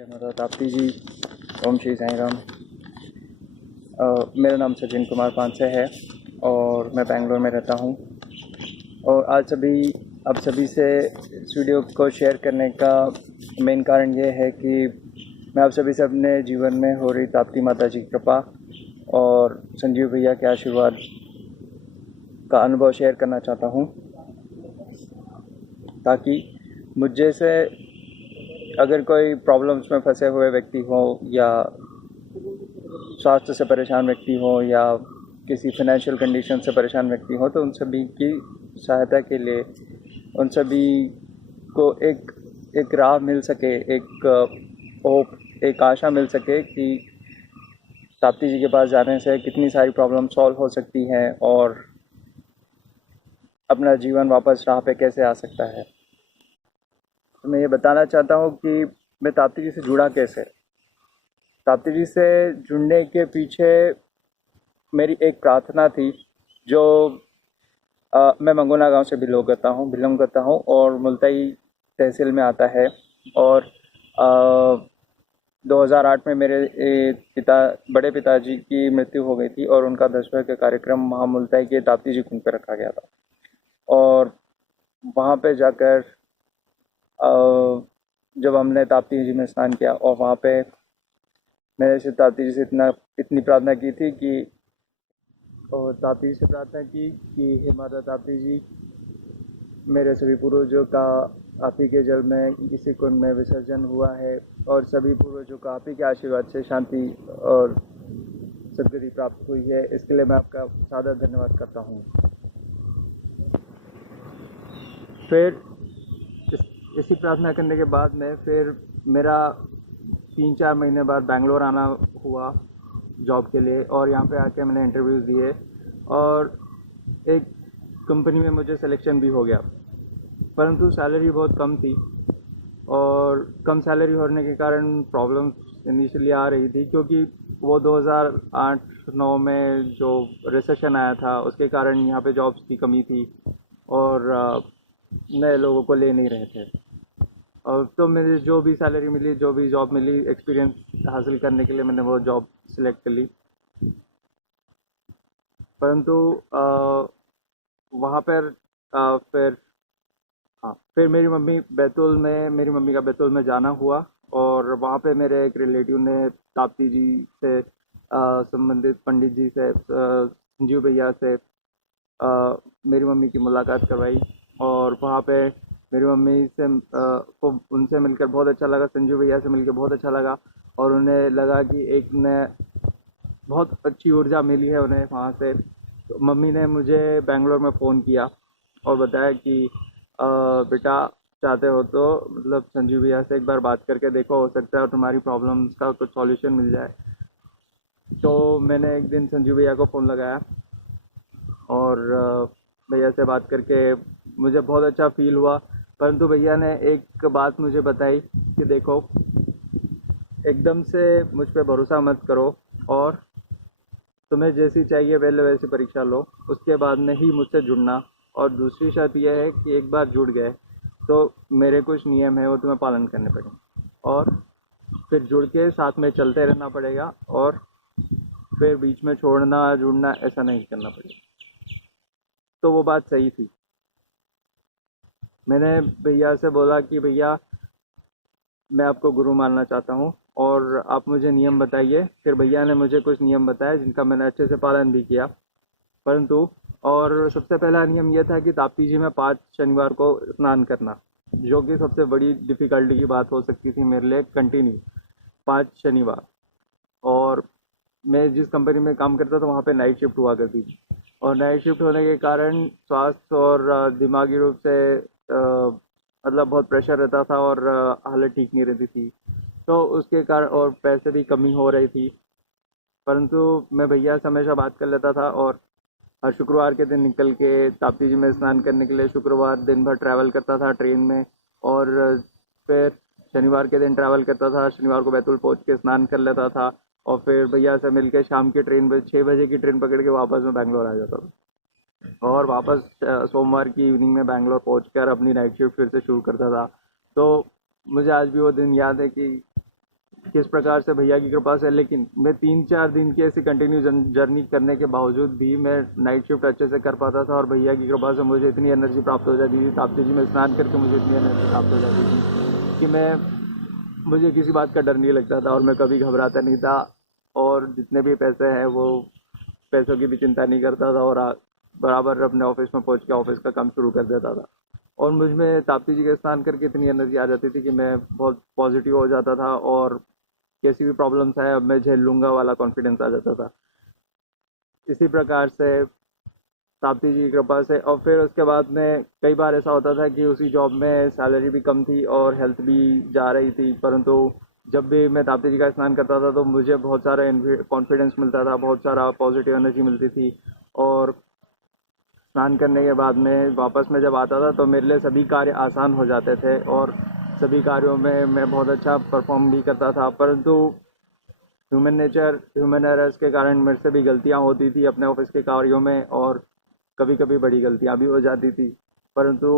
जय माता ताप्ती जी। ओम श्री साईं राम। मेरा नाम सचिन कुमार पांसे है और मैं बेंगलोर में रहता हूँ। और आज आप सभी से इस वीडियो को शेयर करने का मेन कारण ये है कि मैं आप सभी से अपने जीवन में हो रही ताप्ती माता जी की कृपा और संजीव भैया के आशीर्वाद का अनुभव शेयर करना चाहता हूँ, ताकि मुझ जैसे अगर कोई प्रॉब्लम्स में फंसे हुए व्यक्ति हो या स्वास्थ्य से परेशान व्यक्ति हो या किसी फाइनेंशियल कंडीशन से परेशान व्यक्ति हो, तो उन सभी की सहायता के लिए उन सभी को एक राह मिल सके, एक होप, एक आशा मिल सके कि ताप्ती जी के पास जाने से कितनी सारी प्रॉब्लम सॉल्व हो सकती हैं और अपना जीवन वापस राह पे कैसे आ सकता है। तो मैं ये बताना चाहता हूँ कि मैं ताप्ती जी से जुड़ा कैसे। ताप्ती जी से जुड़ने के पीछे मेरी एक प्रार्थना थी, जो मैं मंगोना गांव से बिलोंग करता हूँ और मुल्ताई तहसील में आता है। और 2008 में मेरे बड़े पिताजी की मृत्यु हो गई थी और उनका 10वें का कार्यक्रम वहाँ मुल्ताई के ताप्ती जी कुंड पर रखा गया था। और वहाँ पे जाकर जब हमने ताप्ती जी में स्नान किया और वहाँ पे मैंने से ताप्ती जी से इतनी प्रार्थना की थी कि ताप्ती जी से प्रार्थना की कि हे माता ताप्ती जी, मेरे सभी पूर्वजों का आप ही के जल में इसी कुंड में विसर्जन हुआ है और सभी पूर्वजों का आप ही के आशीर्वाद से शांति और सद्गति प्राप्त हुई है। इसके लिए मैं आपका सादर धन्यवाद करता हूँ। फिर इसी प्रार्थना करने के बाद में फिर मेरा 3-4 महीने बाद बेंगलोर आना हुआ जॉब के लिए, और यहाँ पे आके मैंने इंटरव्यूज़ दिए और एक कंपनी में मुझे सिलेक्शन भी हो गया, परंतु सैलरी बहुत कम थी और कम सैलरी होने के कारण प्रॉब्लम्स इनिशियली आ रही थी, क्योंकि वो 2008-9 में जो रिसेशन आया था उसके कारण यहाँ पे जॉब्स की कमी थी और नए लोगों को ले नहीं रहे थे। और तो मुझे जो भी सैलरी मिली, जो भी जॉब मिली, एक्सपीरियंस हासिल करने के लिए मैंने वो जॉब सिलेक्ट कर ली। परंतु वहाँ पर फिर मेरी मम्मी का बैतूल में जाना हुआ और वहाँ पे मेरे एक रिलेटिव ने ताप्ती जी से संबंधित पंडित जी से, संजीव भैया से मेरी मम्मी की मुलाकात करवाई। और वहाँ पे मेरी मम्मी से को उनसे मिलकर बहुत अच्छा लगा, संजीव भैया से मिलकर बहुत अच्छा लगा और उन्हें लगा कि एक ने बहुत अच्छी ऊर्जा मिली है उन्हें वहाँ से। तो मम्मी ने मुझे बेंगलोर में फ़ोन किया और बताया कि बेटा, चाहते हो तो मतलब संजीव भैया से एक बार बात करके देखो, हो सकता है तुम्हारी प्रॉब्लम्स का कुछ सॉल्यूशन मिल जाए। तो मैंने एक दिन संजीव भैया को फ़ोन लगाया और भैया से बात करके मुझे बहुत अच्छा फील हुआ। परंतु भैया ने एक बात मुझे बताई कि देखो, एकदम से मुझ पे भरोसा मत करो और तुम्हें जैसी चाहिए पहले वैसी परीक्षा लो, उसके बाद में ही मुझसे जुड़ना। और दूसरी शर्त यह है कि एक बार जुड़ गए तो मेरे कुछ नियम है वो तुम्हें पालन करने पड़ेंगे और फिर जुड़ के साथ में चलते रहना पड़ेगा और फिर बीच में छोड़ना जुड़ना ऐसा नहीं करना पड़ेगा। तो वो बात सही थी। मैंने भैया से बोला कि भैया, मैं आपको गुरु मानना चाहता हूँ और आप मुझे नियम बताइए। फिर भैया ने मुझे कुछ नियम बताए जिनका मैंने अच्छे से पालन भी किया। परंतु और सबसे पहला नियम यह था कि ताप्ती जी में 5 शनिवार को स्नान करना, जो कि सबसे बड़ी डिफ़िकल्टी की बात हो सकती थी मेरे लिए, कंटिन्यू 5 शनिवार। और मैं जिस कंपनी में काम करता था वहाँ पे नाइट शिफ्ट हुआ करती थी और नाइट शिफ्ट होने के कारण स्वास्थ्य और दिमागी रूप से मतलब बहुत प्रेशर रहता था और हालत ठीक नहीं रहती थी। तो उसके कारण और पैसे भी कमी हो रही थी। परंतु मैं भैया से हमेशा बात कर लेता था और हर शुक्रवार के दिन निकल के ताप्ती जी में स्नान करने के लिए शुक्रवार दिन भर ट्रैवल करता था ट्रेन में और फिर शनिवार के दिन ट्रैवल करता था। शनिवार को बैतूल पहुंच के स्नान कर लेता था और फिर भैया से मिल के शाम की ट्रेन 6 बजे की ट्रेन पकड़ के वापस में बैंगलोर आ जाता था और वापस सोमवार की इवनिंग में बैंगलोर पहुंचकर अपनी नाइट शिफ्ट फिर से शुरू करता था। तो मुझे आज भी वो दिन याद है कि किस प्रकार से भैया की कृपा से, लेकिन मैं 3-4 दिन की ऐसी कंटिन्यू जर्नी करने के बावजूद भी मैं नाइट शिफ्ट अच्छे से कर पाता था और भैया की कृपा से मुझे इतनी एनर्जी प्राप्त हो जाती थी, ताप्ती जी में स्नान करके मुझे इतनी एनर्जी प्राप्त हो जाती थी कि मुझे किसी बात का डर नहीं लगता था और मैं कभी घबराता नहीं था। और जितने भी पैसे हैं वो पैसों की भी चिंता नहीं करता था और बराबर अपने ऑफिस में पहुंच के ऑफिस का काम शुरू कर देता था। और मुझ में ताप्ती जी का स्नान करके इतनी एनर्जी आ जाती थी कि मैं बहुत पॉजिटिव हो जाता था और कैसी भी प्रॉब्लम्स है अब मैं झेल लूंगा वाला कॉन्फिडेंस आ जाता था। इसी प्रकार से ताप्ती जी की कृपा से, और फिर उसके बाद में कई बार ऐसा होता था कि उसी जॉब में सैलरी भी कम थी और हेल्थ भी जा रही थी, परंतु जब भी मैं ताप्ती जी का स्नान करता था तो मुझे बहुत सारा कॉन्फिडेंस मिलता था, बहुत सारा पॉजिटिव एनर्जी मिलती थी। और स्नान करने के बाद में वापस में जब आता था तो मेरे लिए सभी कार्य आसान हो जाते थे और सभी कार्यों में मैं बहुत अच्छा परफॉर्म भी करता था। परंतु ह्यूमन एरर्स के कारण मेरे से भी गलतियां होती थी अपने ऑफिस के कार्यों में और कभी कभी बड़ी गलतियां भी हो जाती थी। परंतु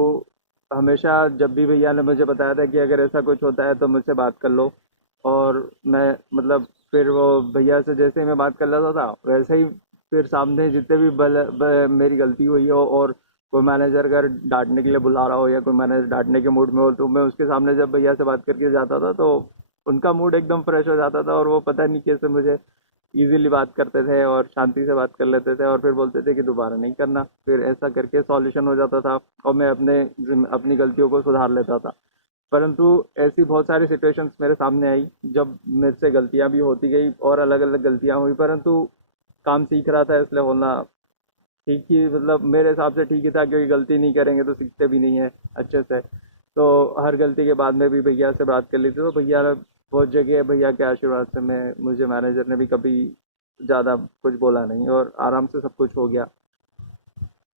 हमेशा जब भी भैया ने मुझे बताया था कि अगर ऐसा कुछ होता है तो मुझसे बात कर लो, और मैं मतलब फिर वो भैया से जैसे ही मैं बात कर लेता था वैसे ही फिर सामने जितने भी मेरी गलती हुई हो और कोई मैनेजर अगर डांटने के लिए बुला रहा हो या कोई मैनेजर डांटने के मूड में हो तो मैं उसके सामने जब भैया से बात करके जाता था तो उनका मूड एकदम फ्रेश हो जाता था और वो पता नहीं कैसे मुझे इजीली बात करते थे और शांति से बात कर लेते थे और फिर बोलते थे कि दोबारा नहीं करना, फिर ऐसा करके सॉल्यूशन हो जाता था और मैं अपनी गलतियों को सुधार लेता था। परंतु ऐसी बहुत सारी सिचुएशंस मेरे सामने आई जब मेरे से गलतियां भी होती गई और अलग अलग गलतियां हुई, परंतु काम सीख रहा था इसलिए होना ठीक ही, मतलब मेरे हिसाब से ठीक ही था, क्योंकि गलती नहीं करेंगे तो सीखते भी नहीं है अच्छे से। तो हर गलती के बाद में भी भैया से बात कर ली थी तो भैया ने बहुत जगह भैया के आशीर्वाद से मैं मुझे मैनेजर ने भी कभी ज़्यादा कुछ बोला नहीं और आराम से सब कुछ हो गया।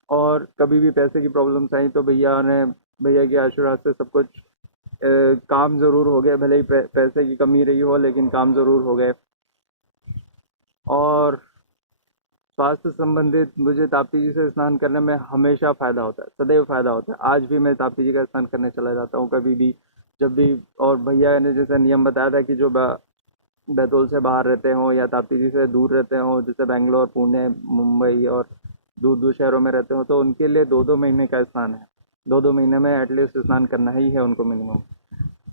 और कभी भी पैसे की प्रॉब्लम्स आई तो भैया के आशीर्वाद से सब कुछ काम ज़रूर हो गया, भले ही पैसे की कमी रही हो लेकिन काम ज़रूर हो गए। और स्वास्थ्य संबंधित मुझे ताप्ती जी से स्नान करने में हमेशा फ़ायदा होता है, सदैव फ़ायदा होता है। आज भी मैं ताप्ती जी का स्नान करने चला जाता हूँ कभी भी, जब भी। और भैया ने जैसे नियम बताया था कि जो बैतूल से बाहर रहते हों या ताप्ती जी से दूर रहते हों, जैसे बेंगलोर, पुणे, मुंबई और दूर दूर शहरों में रहते हो तो उनके लिए 2-2 महीने का स्नान है। 2-2 महीने में एटलीस्ट स्नान करना ही है उनको मिनिमम।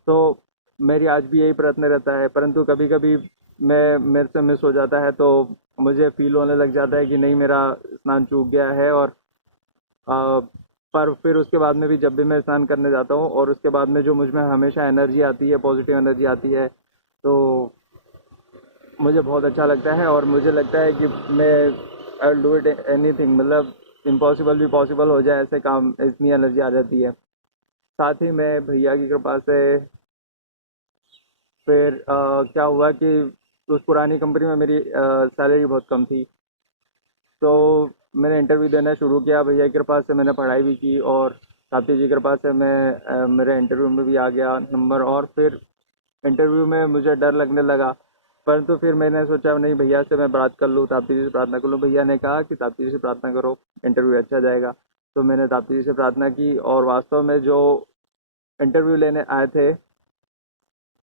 तो मेरी आज भी यही प्रयत्न रहता है, परंतु कभी कभी मैं मेरे से मिस हो जाता है तो मुझे फील होने लग जाता है कि नहीं मेरा स्नान चूक गया है। और अ, पर फिर उसके बाद में भी जब भी मैं स्नान करने जाता हूँ और उसके बाद में जो मुझ में हमेशा एनर्जी आती है, पॉजिटिव एनर्जी आती है, तो मुझे बहुत अच्छा लगता है और मुझे लगता है कि मैं I will do it anything, मतलब इम्पॉसिबल भी पॉसिबल हो जाए ऐसे काम, इतनी एनर्जी आ जाती है। साथ ही मैं भैया की कृपा से फिर क्या हुआ कि उस पुरानी कंपनी में मेरी सैलरी बहुत कम थी, तो मैंने इंटरव्यू देना शुरू किया। भैया की कृपा से मैंने पढ़ाई भी की और ताप्ती जी की कृपा से मेरे इंटरव्यू में भी आ गया नंबर। और फिर इंटरव्यू में मुझे डर लगने लगा, परंतु फिर मैंने सोचा नहीं भैया से मैं बात कर लूँ, ताप्ती जी से प्रार्थना कर लूँ। भैया ने कहा कि ताप्ती जी से प्रार्थना करो, इंटरव्यू अच्छा जाएगा। तो मैंने ताप्ती जी से प्रार्थना की और वास्तव में जो इंटरव्यू लेने आए थे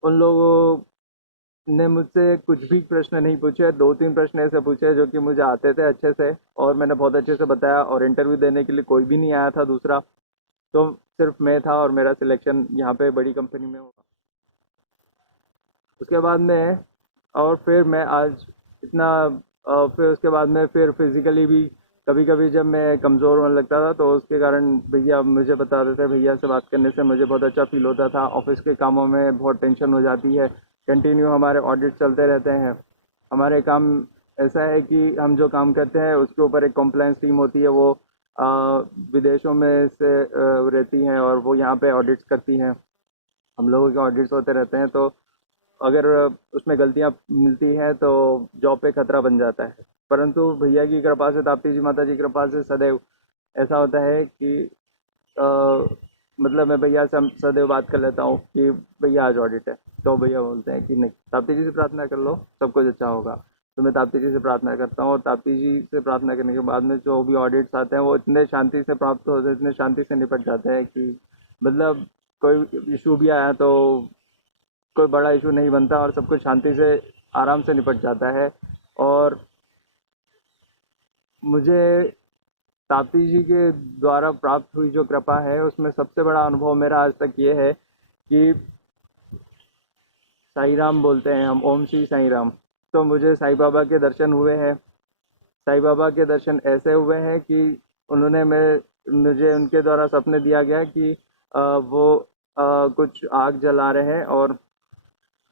उन लोगों ने मुझसे कुछ भी प्रश्न नहीं पूछे, 2-3 प्रश्न ऐसे पूछे जो कि मुझे आते थे अच्छे से और मैंने बहुत अच्छे से बताया और इंटरव्यू देने के लिए कोई भी नहीं आया था दूसरा, तो सिर्फ मैं था और मेरा सिलेक्शन यहाँ पे बड़ी कंपनी में हुआ। उसके बाद में और फिर मैं आज इतना फिर उसके बाद में फिर फिजिकली भी कभी कभी जब मैं कमज़ोर होने लगता था तो उसके कारण भैया मुझे बताते थे, भैया से बात करने से मुझे बहुत अच्छा फील होता था। ऑफिस के कामों में बहुत टेंशन हो जाती है, कंटिन्यू हमारे ऑडिट चलते रहते हैं। हमारे काम ऐसा है कि हम जो काम करते हैं उसके ऊपर एक कॉम्प्लाइंस टीम होती है, वो अ, विदेशों में से रहती हैं और वो यहाँ पे ऑडिट्स करती हैं। हम लोगों के ऑडिट्स होते रहते हैं, तो अगर उसमें गलतियां मिलती हैं तो जॉब पे खतरा बन जाता है। परंतु भैया की कृपा से, ताप्ती जी माता जी की कृपा से सदैव ऐसा होता है कि अ, मतलब मैं भैया से सदैव बात कर लेता हूँ कि भैया आज ऑडिट है, तो भैया बोलते हैं कि नहीं ताप्ती जी से प्रार्थना कर लो, सब कुछ अच्छा होगा। तो मैं ताप्ती जी से प्रार्थना करता हूँ और ताप्ती जी से प्रार्थना करने के बाद में जो भी ऑडिट्स आते हैं वो इतने शांति से प्राप्त होते हैं, इतने शांति से निपट जाते हैं कि मतलब कोई इशू भी आया तो कोई बड़ा इशू नहीं बनता और सब कुछ शांति से आराम से निपट जाता है। और मुझे ताप्ती जी के द्वारा प्राप्त हुई जो कृपा है उसमें सबसे बड़ा अनुभव मेरा आज तक ये है कि साईं राम बोलते हैं हम, ओम श्री साईं राम। तो मुझे साईं बाबा के दर्शन हुए हैं। साईं बाबा के दर्शन ऐसे हुए हैं कि मुझे उनके द्वारा सपने दिया गया कि वो कुछ आग जला रहे हैं और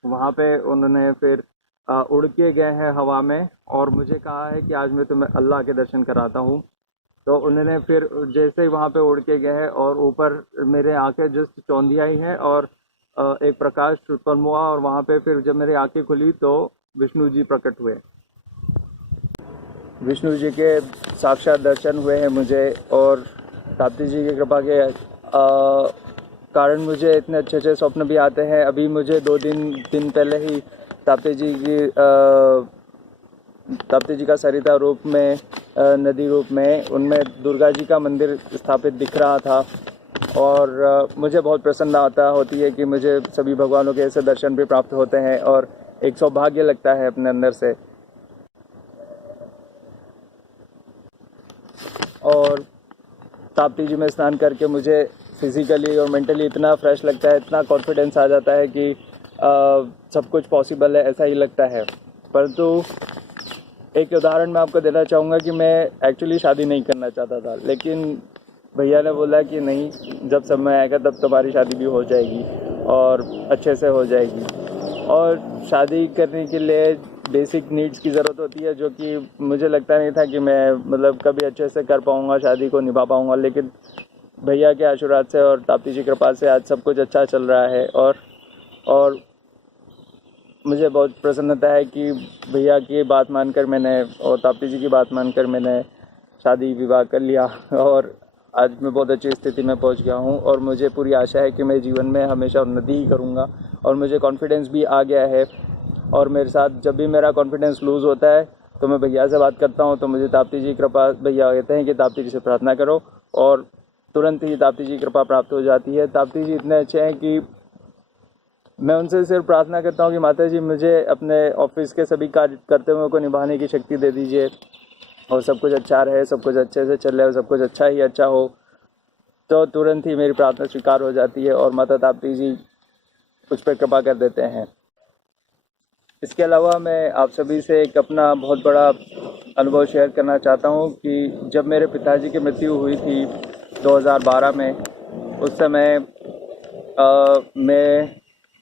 वहाँ पे उन्होंने फिर उड़ के गए हैं हवा में और मुझे कहा है कि आज मैं तुम्हें अल्लाह के दर्शन कराता हूँ। तो उन्होंने फिर जैसे ही वहाँ पे उड़ के गए हैं और ऊपर मेरे आंखें जस्ट चौंधियाई हैं और एक प्रकाश उत्पन्न हुआ और वहाँ पे फिर जब मेरी आंखें खुली तो विष्णु जी प्रकट हुए। विष्णु जी के साक्षात दर्शन हुए हैं मुझे और ताप्ती जी की कृपा के कारण मुझे इतने अच्छे अच्छे स्वप्न भी आते हैं। अभी मुझे 2 दिन पहले ही ताप्ती जी का सरिता रूप में, नदी रूप में, उनमें दुर्गा जी का मंदिर स्थापित दिख रहा था और मुझे बहुत प्रसन्नता होती है कि मुझे सभी भगवानों के ऐसे दर्शन भी प्राप्त होते हैं और एक सौभाग्य लगता है अपने अंदर से। और ताप्ती जी में स्नान करके मुझे फिज़िकली और मेंटली इतना फ्रेश लगता है, इतना कॉन्फिडेंस आ जाता है कि सब कुछ पॉसिबल है, ऐसा ही लगता है। परंतु एक उदाहरण मैं आपको देना चाहूँगा कि मैं एक्चुअली शादी नहीं करना चाहता था, लेकिन भैया ने बोला कि नहीं, जब समय आएगा तब तुम्हारी शादी भी हो जाएगी और अच्छे से हो जाएगी। और शादी करने के लिए बेसिक नीड्स की ज़रूरत होती है, जो कि मुझे लगता नहीं था कि मैं मतलब कभी अच्छे से कर पाऊँगा, शादी को निभा पाऊँगा। लेकिन भैया के आशीर्वाद से और ताप्ती जी कृपा से आज सब कुछ अच्छा चल रहा है और मुझे बहुत प्रसन्नता है कि भैया की बात मानकर मैंने और ताप्ती जी की बात मानकर मैंने शादी विवाह कर लिया और आज मैं बहुत अच्छी स्थिति में पहुंच गया हूं और मुझे पूरी आशा है कि मैं जीवन में हमेशा उन्नति ही करूंगा। और मुझे कॉन्फिडेंस भी आ गया है और मेरे साथ जब भी मेरा कॉन्फिडेंस लूज़ होता है तो मैं भैया से बात करता हूं तो मुझे ताप्ती जी कृपा, भैया कहते हैं कि ताप्ती जी से प्रार्थना करो और तुरंत ही ताप्ती जी कृपा प्राप्त हो जाती है। ताप्ती जी इतने अच्छे हैं कि मैं उनसे सिर्फ प्रार्थना करता हूँ कि माता जी मुझे अपने ऑफिस के सभी कार्य कर्तव्यों को निभाने की शक्ति दे दीजिए और सब कुछ अच्छा रहे, सब कुछ अच्छे से चले और सब कुछ अच्छा ही अच्छा हो। तो तुरंत ही मेरी प्रार्थना स्वीकार हो जाती है और माता ताप्ती जी उस पर कृपा कर देते हैं। इसके अलावा मैं आप सभी से एक अपना बहुत बड़ा अनुभव शेयर करना चाहता हूँ कि जब मेरे पिताजी की मृत्यु हुई थी 2012 में, उस समय मैं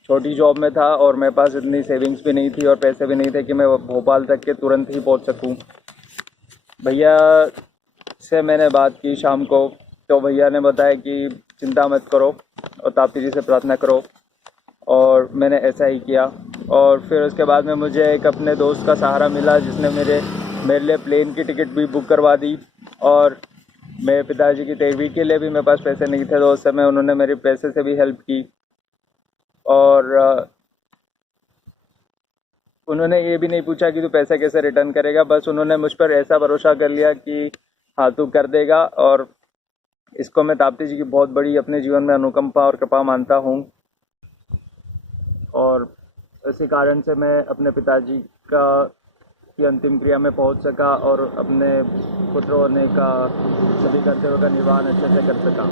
छोटी जॉब में था और मेरे पास इतनी सेविंग्स भी नहीं थी और पैसे भी नहीं थे कि मैं भोपाल तक के तुरंत ही पहुंच सकूं। भैया से मैंने बात की शाम को, तो भैया ने बताया कि चिंता मत करो और ताप्ती जी से प्रार्थना करो और मैंने ऐसा ही किया। और फिर उसके बाद में मुझे एक अपने दोस्त का सहारा मिला जिसने मेरे लिए प्लेन की टिकट भी बुक करवा दी और मेरे पिताजी की 13वीं के लिए भी मेरे पास पैसे नहीं थे तो उस समय उन्होंने मेरे पैसे से भी हेल्प की। और उन्होंने ये भी नहीं पूछा कि तू पैसा कैसे रिटर्न करेगा, बस उन्होंने मुझ पर ऐसा भरोसा कर लिया कि हाँ तू कर देगा। और इसको मैं ताप्ती जी की बहुत बड़ी अपने जीवन में अनुकंपा और कृपा मानता हूँ और इसी कारण से मैं अपने पिताजी की अंतिम क्रिया में पहुँच सका और अपने पुत्र होने का सभी कर्तव्यों का निर्वहन अच्छे से कर सका।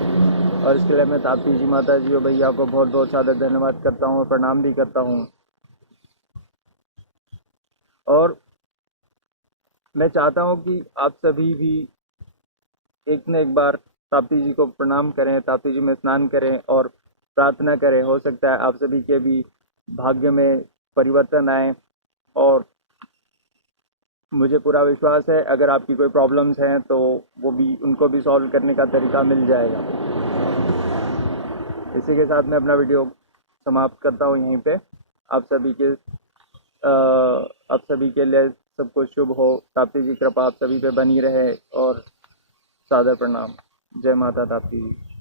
और इसके लिए मैं ताप्ती जी, माता जी और भैया को बहुत बहुत सादर धन्यवाद करता हूँ और प्रणाम भी करता हूँ। और मैं चाहता हूँ कि आप सभी भी एक न एक बार ताप्ती जी को प्रणाम करें, ताप्ती जी में स्नान करें और प्रार्थना करें। हो सकता है आप सभी के भी भाग्य में परिवर्तन आए और मुझे पूरा विश्वास है अगर आपकी कोई प्रॉब्लम्स हैं तो उनको भी सॉल्व करने का तरीका मिल जाएगा। इसी के साथ मैं अपना वीडियो समाप्त करता हूँ यहीं पे। आप सभी के लिए सब कुछ शुभ हो, ताप्ती जी कृपा आप सभी पे बनी रहे और सादर प्रणाम। जय माता ताप्ती जी।